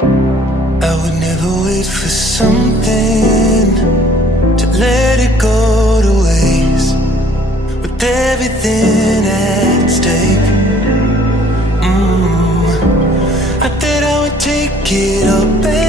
I would never wait for something to let it go to waste, with everything at stake. I thought I would take it all back.